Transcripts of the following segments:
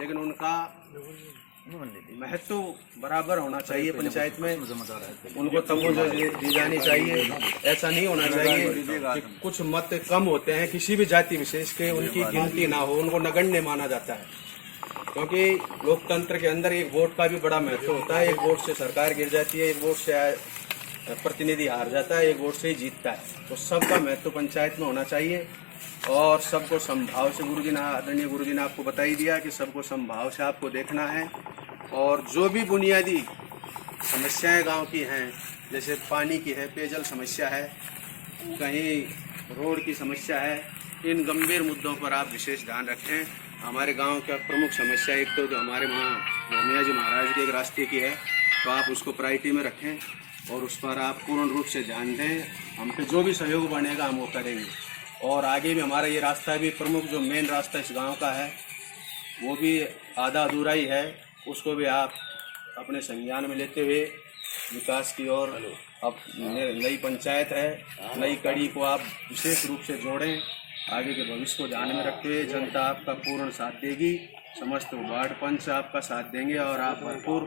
लेकिन उनका महत्व बराबर होना चाहिए पंचायत में। उनको तवज्जो दी जानी चाहिए। ऐसा नहीं होना चाहिए कि कुछ मत कम होते हैं किसी भी जाति विशेष के, उनकी गिनती ना हो, उनको नगण्य माना जाता है। क्योंकि लोकतंत्र के अंदर एक वोट का भी बड़ा महत्व होता है। एक वोट से सरकार गिर जाती है, एक वोट से प्रतिनिधि हार जाता है, एक वोट से ही जीतता है। तो सबका महत्व पंचायत में होना चाहिए और सबको समभाव से, आदरणीय गुरुजी ने आपको बता ही दिया कि सबको समभाव से आपको देखना है। और जो भी बुनियादी समस्याएं गांव की हैं, जैसे पानी की है, पेयजल समस्या है, कहीं रोड की समस्या है, इन गंभीर मुद्दों पर आप विशेष ध्यान रखें। हमारे गांव का प्रमुख समस्या एक तो जो हमारे वहाँ भोमिया जी महाराज की एक राष्ट्रीय की है, तो आप उसको प्रायोरिटी में रखें और उस पर आप पूर्ण रूप से ध्यान दें। हम पे जो भी सहयोग बनेगा हम वो करेंगे। और आगे भी हमारा ये रास्ता भी प्रमुख जो मेन रास्ता इस गांव का है वो भी आधा अधूरा ही है, उसको भी आप अपने संज्ञान में लेते हुए विकास की ओर, अब नई पंचायत है, नई कड़ी को आप विशेष रूप से जोड़ें। आगे के भविष्य को ध्यान में रखते हुए जनता आपका पूर्ण साथ देगी, समस्त वार्ड पंच आपका साथ देंगे और आप भरपूर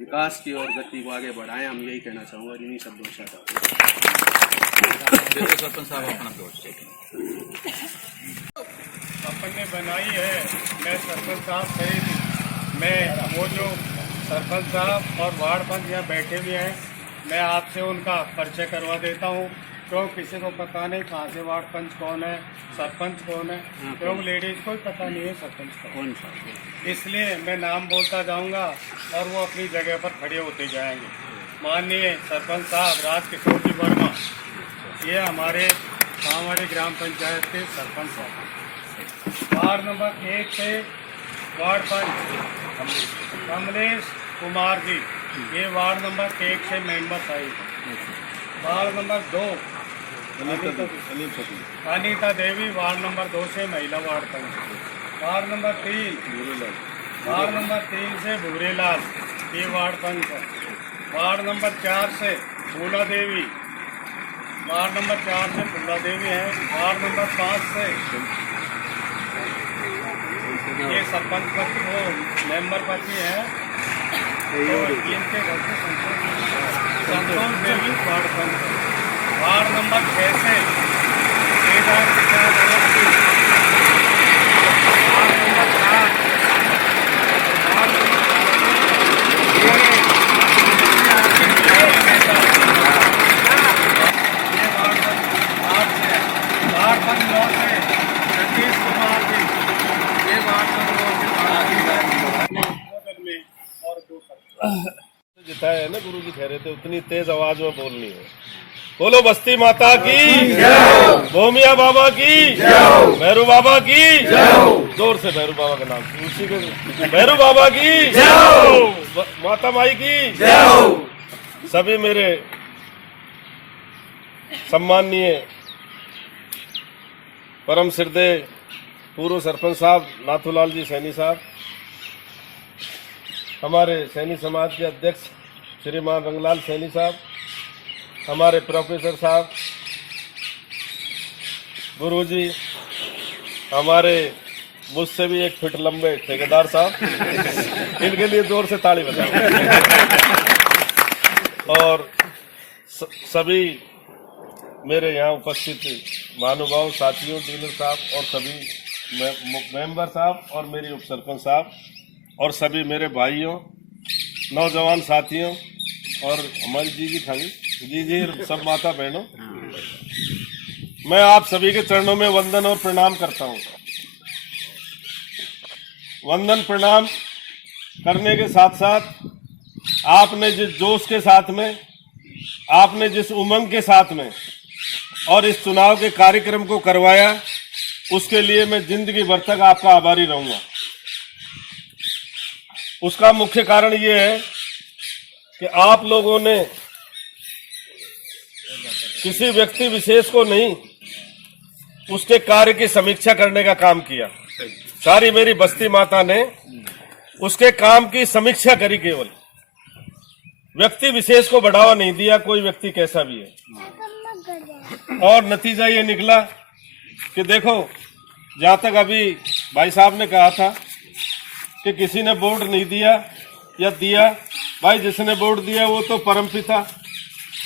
विकास की ओर गति को आगे बढ़ाएं। हम यही कहना चाहूँगा। जिन्हीं शब्दों से सरपंच साहब अपना अपन ने बनाई है। मैं सरपंच साहब सहित मैं वो जो सरपंच साहब और वार्ड पंच यहाँ बैठे हुए हैं, मैं आपसे उनका परिचय करवा देता हूँ। क्यों किसी को पता नहीं कहाँ से वार्ड पंच कौन है, सरपंच कौन है, क्यों लेडीज को पता नहीं है सरपंच कौन सा। इसलिए मैं नाम बोलता जाऊँगा और वो अपनी जगह पर खड़े होते जाएंगे। माननीय सरपंच साहब राजकिशोर जी वर्मा, ये हमारे हमारे ग्राम पंचायत के सरपंच साहब। वार्ड नंबर 1 से वार्ड पंच कमलेश कुमार जी, ये वार्ड नंबर 1 से मेंबर साहिब। Ward number 2 Anita Devi, ward number 2 से महिला वार्ड पंच। वार्ड नंबर 3 से भूरेलाल, ये वार्ड पंच है। वार्ड नंबर 4 से फूला देवी, वार्ड नंबर 4 से फूला देवी है। वार्ड नंबर 5 से ये सरपंच पद वो मेंबर पति है, तो इनके घर से संतोष देवी वार्ड पंच। वार्ड नंबर 6 से केदार प्रसाद अवस्थी। वार्ड नंबर 4 जिताया है ना गुरु जी कह रहे थे, उतनी तेज आवाज में बोलनी है। बोलो बस्ती माता की जय, भोमिया बाबा की जय, भैरू बाबा की जय। जोर से भैरू बाबा का नाम, उसी के भैरू बाबा की जय, माता माई की जय। सभी मेरे सम्माननीय परम श्रद्धेय पूर्व सरपंच साहब नाथूलाल जी सैनी साहब, हमारे सैनी समाज के अध्यक्ष श्रीमान रंगलाल सैनी साहब, हमारे प्रोफेसर साहब, गुरुजी, हमारे मुझसे भी 1 फीट लंबे ठेकेदार साहब, इनके लिए जोर से ताली बजाओ। और सभी मेरे यहाँ उपस्थित महानुभाव साथियों, डीलर साहब और सभी मेंबर साहब और मेरी उप सरपंच साहब और सभी मेरे भाइयों, नौजवान साथियों और हमारी जी सब माता बहनों, मैं आप सभी के चरणों में वंदन और प्रणाम करता हूं। वंदन प्रणाम करने के साथ साथ आपने जिस जोश के साथ में, आपने जिस उमंग के साथ में और इस चुनाव के कार्यक्रम को करवाया, उसके लिए मैं जिंदगी भर तक आपका आभारी रहूंगा। उसका मुख्य कारण ये है कि आप लोगों ने किसी व्यक्ति विशेष को नहीं, उसके कार्य की समीक्षा करने का काम किया। सारी मेरी बस्ती माता ने उसके काम की समीक्षा करी, केवल व्यक्ति विशेष को बढ़ावा नहीं दिया, कोई व्यक्ति कैसा भी है। और नतीजा ये निकला कि देखो, जहां तक अभी भाई साहब ने कहा था कि किसी ने वोट नहीं दिया या दिया। भाई जिसने वोट दिया वो तो परमपिता,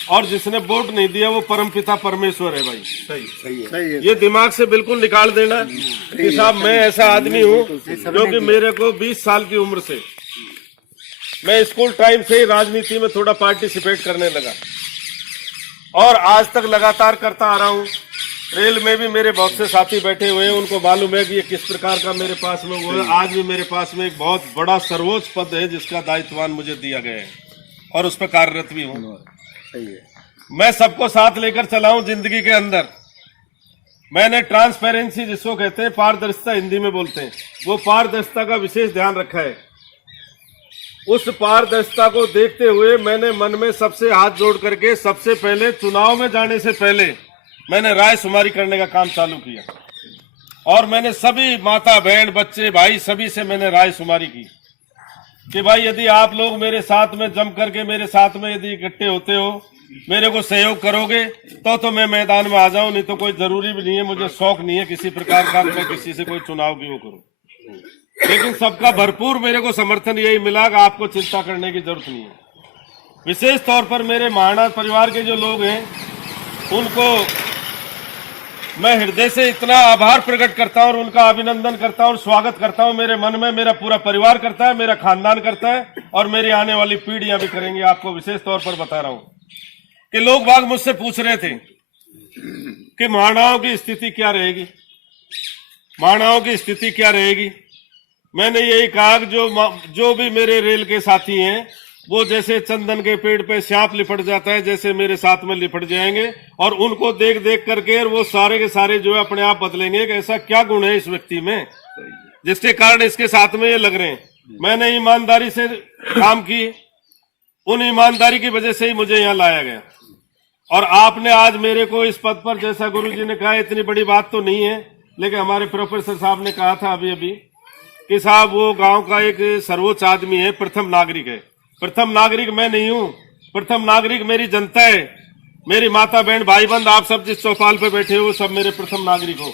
और जिसने वोट नहीं दिया वो परमपिता परमेश्वर है। भाई सही है। ये दिमाग से बिल्कुल निकाल देना कि साहब मैं ऐसा आदमी हूँ जो कि मेरे को 20 साल की उम्र से, मैं स्कूल टाइम से ही राजनीति में थोड़ा पार्टिसिपेट करने लगा और आज तक लगातार करता आ रहा हूँ। रेल में भी मेरे बहुत से साथी बैठे हुए हैं, उनको मालूम है कि ये किस प्रकार का मेरे पास में वो है। आज भी मेरे पास में एक बहुत बड़ा सर्वोच्च पद है जिसका दायित्वान मुझे दिया गया है और उस पर कार्यरत भी हूँ। मैं सबको साथ लेकर चला हूँ जिंदगी के अंदर। मैंने ट्रांसपेरेंसी जिसको कहते हैं, पारदर्शिता हिंदी में बोलते हैं, वो पारदर्शिता का विशेष ध्यान रखा है। उस पारदर्शिता को देखते हुए मैंने मन में सबसे हाथ जोड़ करके सबसे पहले चुनाव में जाने से पहले मैंने राय शुमारी करने का काम चालू किया और मैंने सभी माता बहन बच्चे भाई सभी से मैंने राय शुमारी की कि भाई यदि आप लोग मेरे साथ में जम करके मेरे साथ में यदि इकट्ठे होते हो, मेरे को सहयोग करोगे तो मैं मैदान में आ जाऊं, नहीं तो कोई जरूरी भी नहीं है, मुझे शौक नहीं है किसी प्रकार का मैं किसी से कोई चुनाव की वो करूं। लेकिन सबका भरपूर मेरे को समर्थन यही मिला कि आपको चिंता करने की जरूरत नहीं है। विशेष तौर पर मेरे महाराज परिवार के जो लोग हैं उनको मैं हृदय से इतना आभार प्रकट करता हूं और उनका अभिनंदन करता हूं और स्वागत करता हूं। मेरे मन में मेरा पूरा परिवार करता है, मेरा खानदान करता है और मेरी आने वाली पीढ़ियां भी करेंगी। आपको विशेष तौर पर बता रहा हूं कि लोग बाग मुझसे पूछ रहे थे कि माणाओं की स्थिति क्या रहेगी, माणाओं की स्थिति क्या रहेगी। मैंने यही कहा कि जो भी मेरे रेल के साथी हैं वो जैसे चंदन के पेड़ पे सांप लिपट जाता है, जैसे मेरे साथ में लिपट जाएंगे और उनको देख देख करके वो सारे के सारे जो है अपने आप बदलेंगे कि ऐसा क्या गुण है इस व्यक्ति में जिसके कारण इसके साथ में ये लग रहे हैं। मैंने ईमानदारी से काम की, उन ईमानदारी की वजह से ही मुझे यहाँ लाया गया और आपने आज मेरे को इस पद पर, जैसा गुरुजी ने कहा, इतनी बड़ी बात तो नहीं है, लेकिन हमारे प्रोफेसर साहब ने कहा था अभी अभी कि साहब वो गांव का एक सर्वोच्च आदमी है, प्रथम नागरिक है। प्रथम नागरिक मैं नहीं हूं, प्रथम नागरिक मेरी जनता है, मेरी माता बहन भाई बंद आप सब जिस चौपाल पे बैठे हो सब मेरे प्रथम नागरिक हो।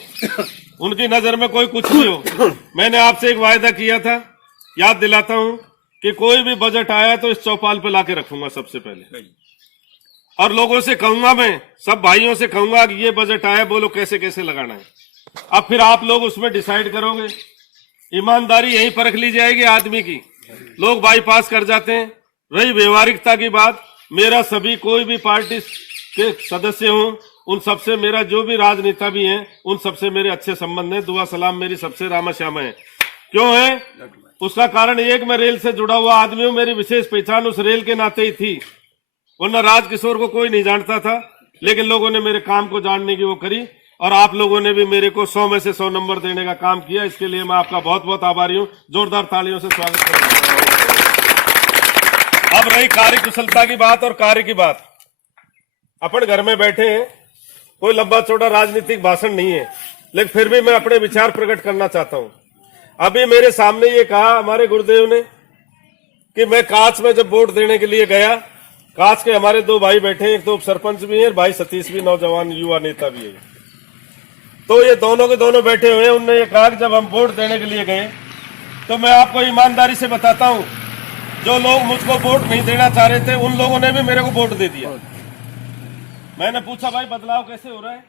उनकी नजर में कोई कुछ नहीं हो। मैंने आपसे एक वायदा किया था, याद दिलाता हूं कि कोई भी बजट आया तो इस चौपाल पे लाके रखूंगा सबसे पहले और लोगों से कहूंगा, मैं सब भाइयों से कहूंगा कि ये बजट आया, बोलो कैसे कैसे लगाना है। अब फिर आप लोग उसमें डिसाइड करोगे। ईमानदारी यहीं परख ली जाएगी आदमी की। लोग बाईपास कर जाते हैं। रही व्यवहारिकता की बात, मेरा सभी कोई भी पार्टी के सदस्य हों उन सबसे मेरा जो भी राजनेता भी हैं उन सबसे मेरे अच्छे संबंध हैं। दुआ सलाम मेरी सबसे रामा श्यामा है। क्यों है? उसका कारण ये कि मैं रेल से जुड़ा हुआ आदमी हूं। मेरी विशेष पहचान उस रेल के नाते ही थी, वरना राजकिशोर को कोई नहीं जानता था। लेकिन लोगों ने मेरे काम को जानने की वो करी और आप लोगों ने भी मेरे को 100 में से 100 नंबर देने का काम किया। इसके लिए मैं आपका बहुत बहुत आभारी हूं। जोरदार तालियों से स्वागत करूंगा। अब रही कार्य कुशलता की बात और कार्य की बात। अपन घर में बैठे हैं, कोई लंबा चौड़ा राजनीतिक भाषण नहीं है, लेकिन फिर भी मैं अपने विचार प्रकट करना चाहता हूं। अभी मेरे सामने ये कहा हमारे गुरुदेव ने कि मैं कांच में जब वोट देने के लिए गया, कांच के हमारे 2 भाई बैठे हैं, एक तो उप सरपंच भी है, भाई सतीश भी नौजवान युवा नेता भी है। तो ये दोनों के दोनों बैठे हुए हैं। उन्होंने ये कहा कि जब हम वोट देने के लिए गए तो मैं आपको ईमानदारी से बताता हूं, जो लोग मुझको वोट नहीं देना चाह रहे थे उन लोगों ने भी मेरे को वोट दे दिया। मैंने पूछा भाई बदलाव कैसे हो रहा है?